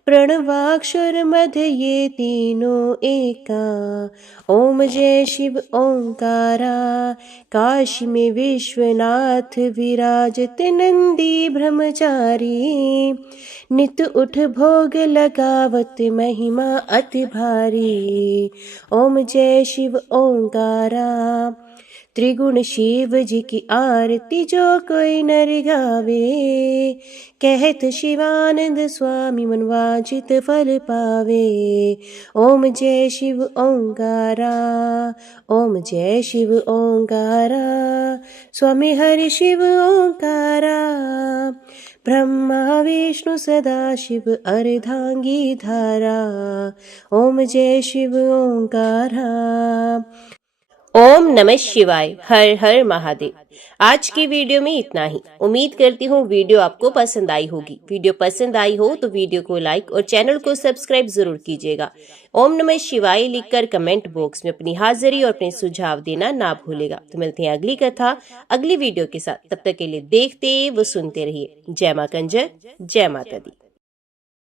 प्रणवाक्षर मध्य ये तीनों एका। ओम जय शिव ओंकारा। काशी में विश्वनाथ विराजत नंदी ब्रह्मचारी, नित उठ भोग लगावत महिमा अति भारी। ओम जय शिव ओंकारा। त्रिगुण शिव जी की आरती जो कोई नर गावे, कहत शिवानंद स्वामी मनवांचित फल पावे। ओम जय शिव ओंकारा। ओम जय शिव ओंकारा। स्वामी हरि शिव ओंकारा। ब्रह्मा विष्णु सदा शिव अर्धांगी धारा। ओम जय शिव ओंकारा। ओम नमः शिवाय। हर हर महादेव। आज की वीडियो में इतना ही। उम्मीद करती हूँ वीडियो आपको पसंद आई होगी। वीडियो पसंद आई हो तो वीडियो को लाइक और चैनल को सब्सक्राइब जरूर कीजिएगा। ओम नमः शिवाय लिखकर कमेंट बॉक्स में अपनी हाजिरी और अपने सुझाव देना ना भूलेगा। तो मिलते हैं अगली कथा अगली वीडियो के साथ। तब तक के लिए देखते व सुनते रहिए। जय मां कंजर, जय माता दी।